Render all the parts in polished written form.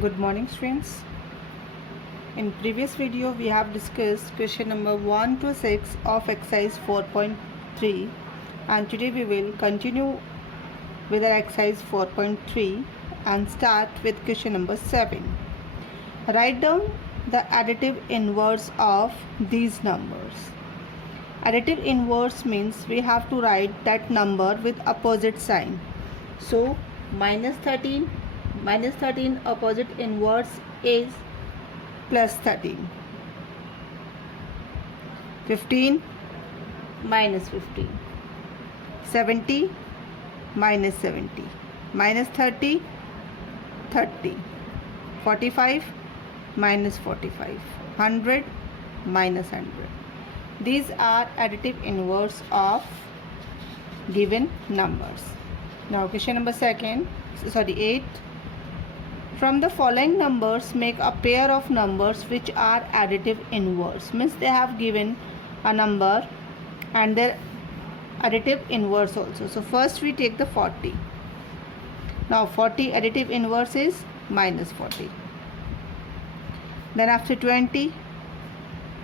Good morning, students. In previous video we have discussed question number 1 to 6 of exercise 4.3 and today we will continue with our exercise 4.3 and start with question number 7. Write down the additive inverse of these numbers. Additive inverse means we have to write that number with opposite sign. So minus 13 opposite inverse is plus 13. 15 minus 15. 70 minus 70. Minus 30 30. 45 minus 45. 100 minus 100. These are additive inverse of given numbers. Now question number 8. From the following numbers, make a pair of numbers which are additive inverse. Means they have given a number and their additive inverse also. So first we take the 40. Now 40 additive inverse is minus 40. Then after 20,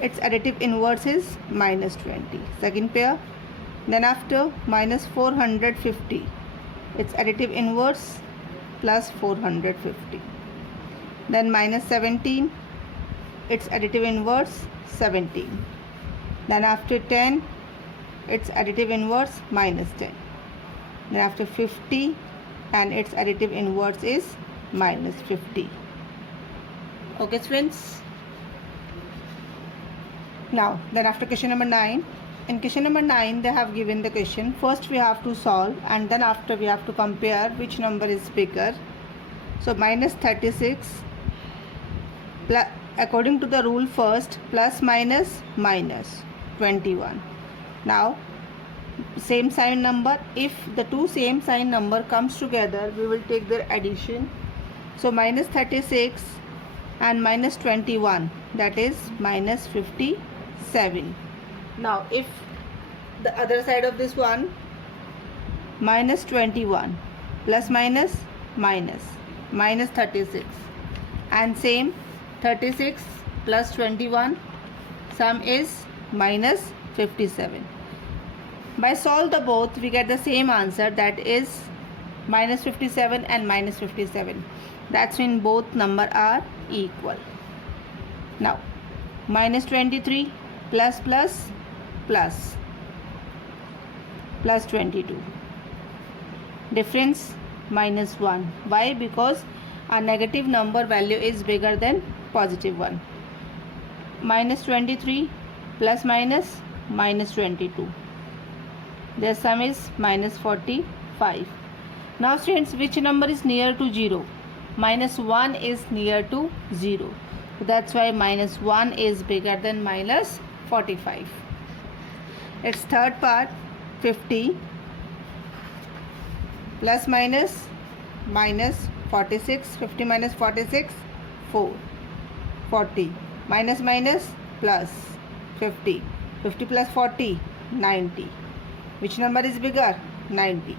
its additive inverse is minus 20. Second pair. Then after minus 450, its additive inverse plus 450. Then minus 17, its additive inverse 17. Then after 10, its additive inverse minus 10. Then after 50, and its additive inverse is minus 50. Okay, friends. Now, then after question number 9. In question number 9, they have given the question. First we have to solve and then after we have to compare which number is bigger. So minus 36, plus, according to the rule first, plus minus minus 21. Now same sign number, if the two same sign number comes together, we will take their addition. So minus 36 and minus 21, that is minus 57. Now if the other side of this one, minus 21 plus minus minus minus 36, and same 36 plus 21, sum is minus 57. By solve the both, we get the same answer, that is minus 57 and minus 57. That's when both number are equal. Now minus 23 plus plus plus 22. Difference minus 1. Why? Because a negative number value is bigger than positive one. Minus 23 plus minus minus 22. Their sum is minus 45. Now students, which number is near to 0? Minus 1 is near to 0. So that's why minus 1 is bigger than minus 45. Its third part, 50 plus minus minus 46. 50 minus 46, 4. 40 minus minus plus 50. 50 plus 40, 90. Which number is bigger? 90.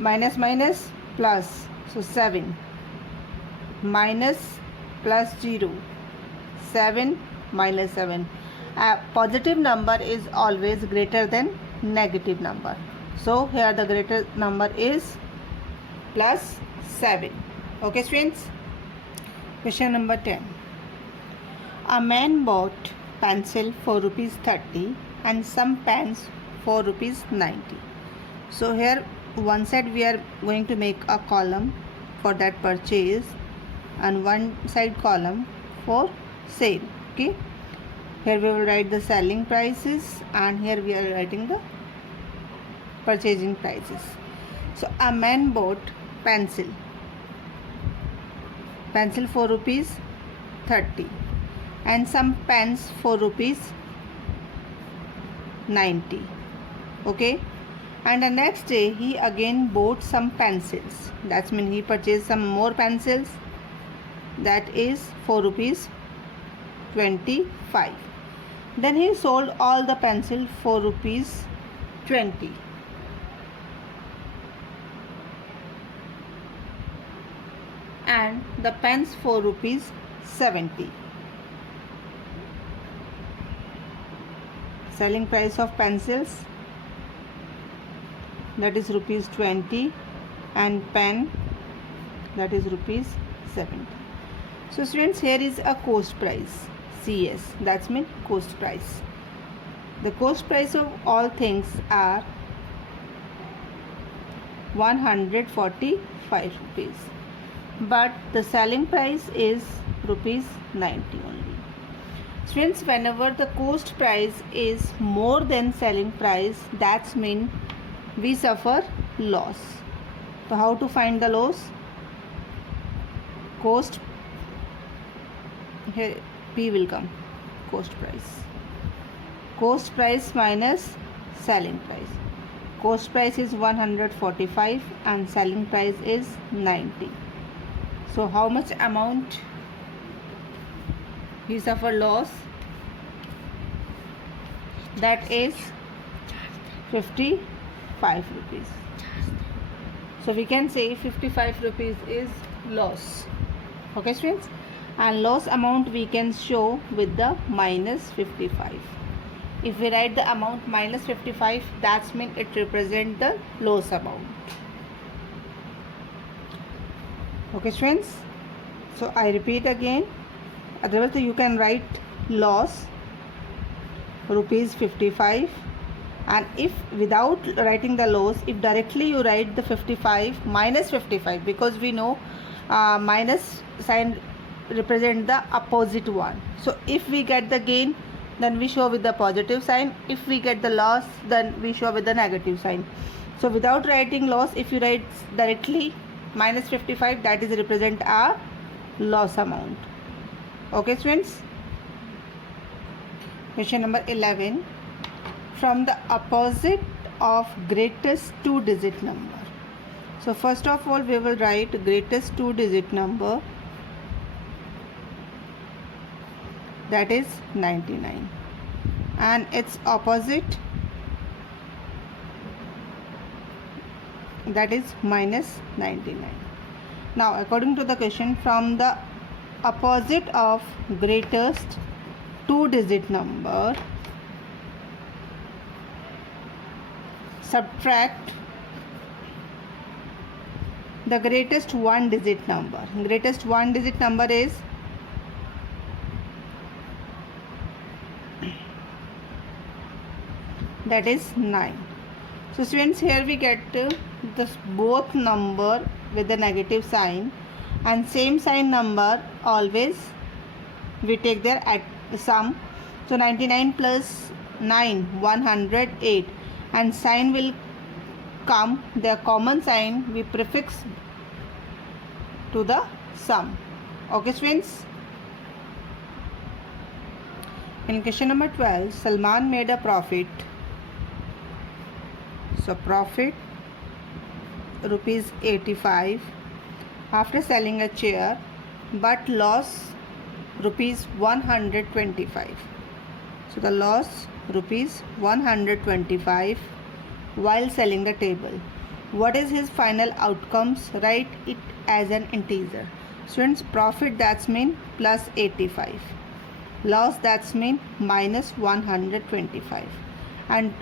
Minus minus plus, so 7. Minus plus 0, 7 minus 7. A positive number is always greater than negative number. So here the greater number is plus 7. Okay, students. Question number 10. A man bought pencil for rupees 30 and some pens for rupees 90. So here one side we are going to make a column for that purchase and one side column for sale. Okay, here we will write the selling prices and here we are writing the purchasing prices. So a man bought pencil for rupees 30 and some pens for rupees 90. Okay, and the next day he again bought some pencils. That means he purchased some more pencils, that is for rupees 25. Then he sold all the pencil for rupees 20. and the pens for rupees 70. Selling price of pencils, that is rupees 20, and pen, that is rupees 70. So students, here is a cost price, CS, that's mean cost price. The cost price of all things are 145 rupees, but the selling price is rupees 90 only. Students, whenever the cost price is more than selling price, that's mean we suffer loss. So how to find the loss? Cost, here P will come, cost price minus selling price. Cost price is 145 and selling price is 90. So how much amount he suffer loss? That is 55 rupees. So we can say 55 rupees is loss. Okay students, and loss amount we can show with the minus 55. If we write the amount minus 55, that's mean it represents the loss amount. Okay students, so I repeat again, otherwise you can write loss rupees 55, and if without writing the loss, if directly you write the 55 minus 55, because we know minus sign represent the opposite one. So if we get the gain, then we show with the positive sign. If we get the loss, then we show with the negative sign. So without writing loss, if you write directly minus 55, that is represent a loss amount. Okay students. Question number 11. From the opposite of greatest two-digit number. So first of all, we will write greatest two-digit number, that is 99, and its opposite, that is minus 99. Now according to the question, from the opposite of greatest two-digit number, subtract the greatest one-digit number. Greatest one-digit number is that is 9. So students, here we get this both number with the negative sign, and same sign number always we take their at the sum. So 99 plus 9, 108, and sign will come, their common sign we prefix to the sum. Okay students. In question number 12, Salman made a profit. So profit rupees 85 after selling a chair, but loss rupees 125. So the loss rupees 125 while selling the table. What is his final outcomes? Write it as an integer. Students, profit, that's mean plus 85. Loss, that's mean minus 125. And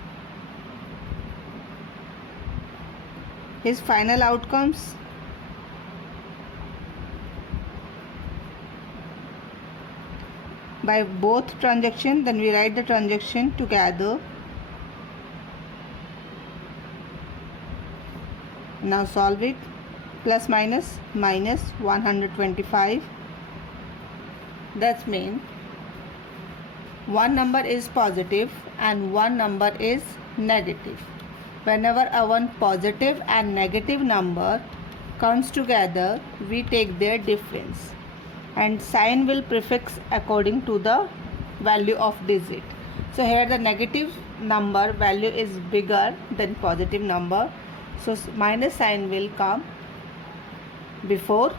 his final outcomes, by both transaction, then we write the transaction together. Now solve it. Plus minus, minus 125. That's mean one number is positive and one number is negative. Whenever a one positive and negative number comes together, we take their difference, and sign will prefix according to the value of digit. So here the negative number value is bigger than positive number, so minus sign will come before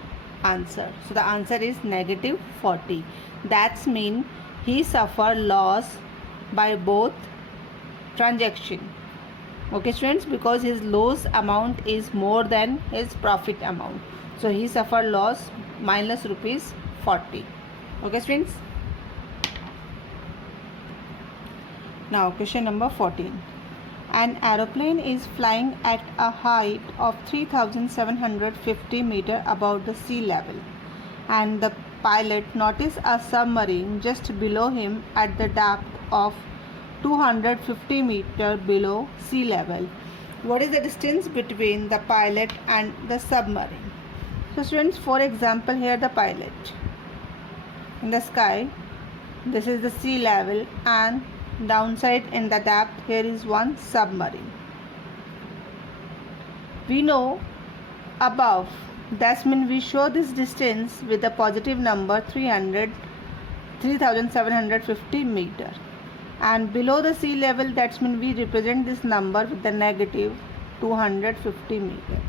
answer. So the answer is negative 40. That's mean he suffered loss by both transaction. Okay students, because his loss amount is more than his profit amount, so he suffered loss minus rupees 40. Okay students. Now question number 14. An aeroplane is flying at a height of 3750 meter above the sea level, and the pilot noticed a submarine just below him at the depth of 250 meter below sea level. What is the distance between the pilot and the submarine? So students, for example, here the pilot in the sky, this is the sea level, and downside in the depth here is one submarine. We know above, that means we show this distance with a positive number 3750 meter, and below the sea level, that means we represent this number with the negative 250 meter,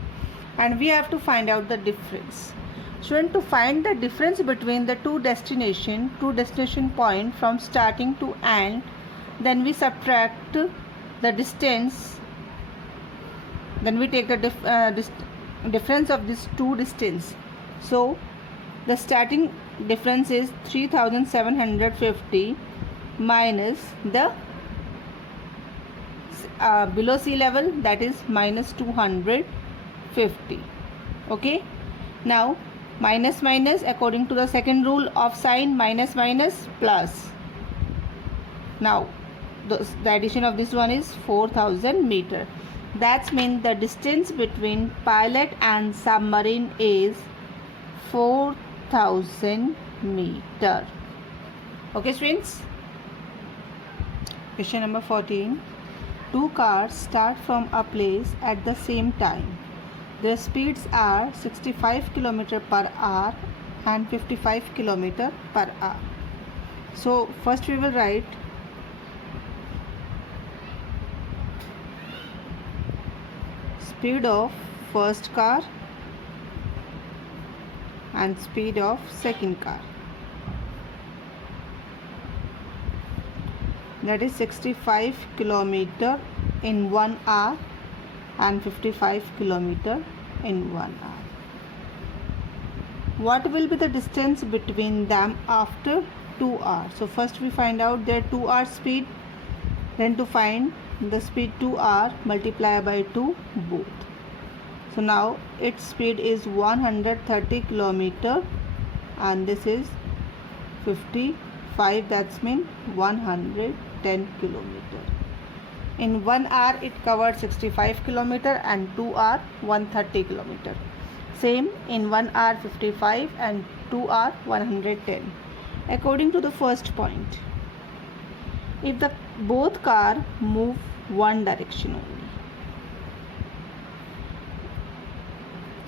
and we have to find out the difference. Student, to find the difference between the two destination point from starting to end, then we subtract the distance, then we take the difference of these two distance. So the starting difference is 3750 minus the below sea level, that is minus 250. Okay, now minus minus, according to the second rule of sign, minus minus plus. Now the addition of this one is 4000 meter. That means the distance between pilot and submarine is 4000 meter. Okay students. Question number 14. Two cars start from a place at the same time. Their speeds are 65 km per hour and 55 km per hour. So first we will write speed of first car and speed of second car. That is 65 km in 1 hour and 55 km in 1 hour. What will be the distance between them after 2 hours? So first we find out their 2 hour speed, then to find the speed 2 hour, multiply by 2 both. So now its speed is 130 km and this is 55, that's mean 110 km. In 1 hour it covered 65 km and 2 hour 130 km. Same in 1 hour 55 and 2 hour 110. According to the first point, if the both car move one direction only.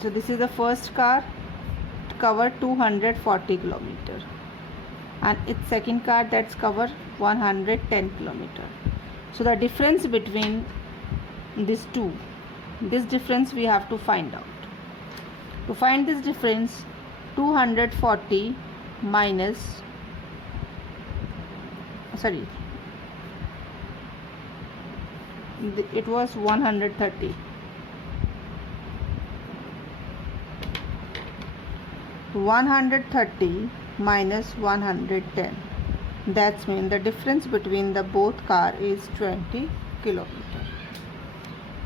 So this is the first car, cover 240 km, and its second car that's cover 110 km. So the difference between these two, this difference we have to find out. To find this difference, 240 minus, sorry, it was 130. 130 minus 110, that means the difference between the both car is 20 km.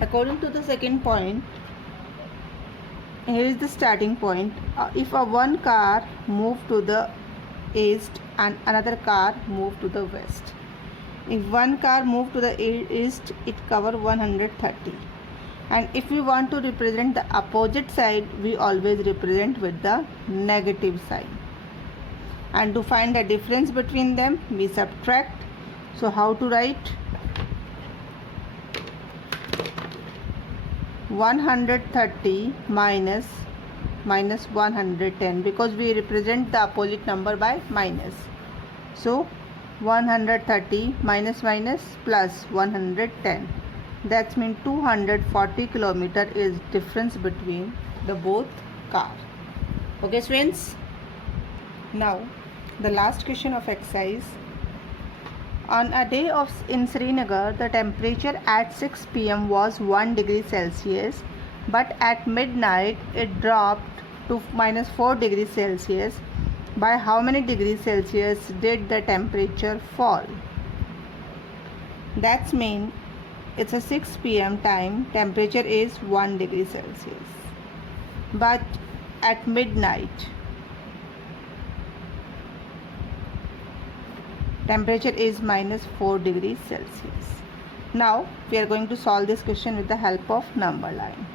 According to the second point, here is the starting point. If a one car move to the east and another car move to the west, if one car move to the east, it cover 130, and if we want to represent the opposite side, we always represent with the negative sign, and to find the difference between them we subtract. So how to write? 130 minus 110, because we represent the opposite number by minus. So 130 minus plus 110, that means 240 km is difference between the both car. Okay students. Now the last question of exercise. On a day in Srinagar, the temperature at 6 p.m. was 1 degree Celsius, but at midnight it dropped to -4 degrees Celsius. By how many degrees Celsius did the temperature fall? That's mean it's a 6 p.m. time, temperature is 1 degree Celsius. But at midnight, temperature is -4 degrees Celsius. Now we are going to solve this question with the help of number line.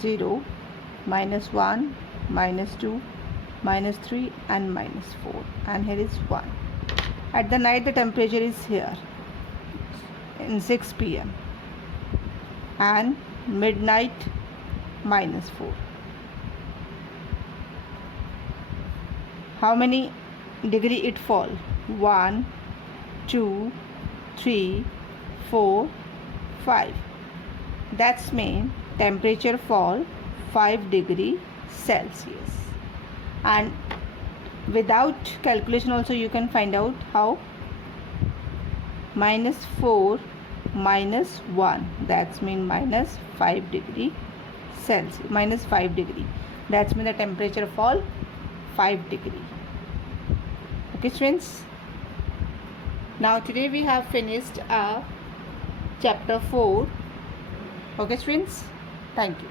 0, -1, -2, -3 and -4, and here is 1. At the night the temperature is here in 6 p.m. and midnight -4. How many degree it fall? 1, 2, 3, 4, 5. That's mean temperature fall 5 degree Celsius. And without calculation also you can find out how. -4 -1, that's mean -5 degree Celsius, -5 degree. That's mean the temperature fall 5 degree. Okay students, now today we have finished chapter 4. Okay students, thank you.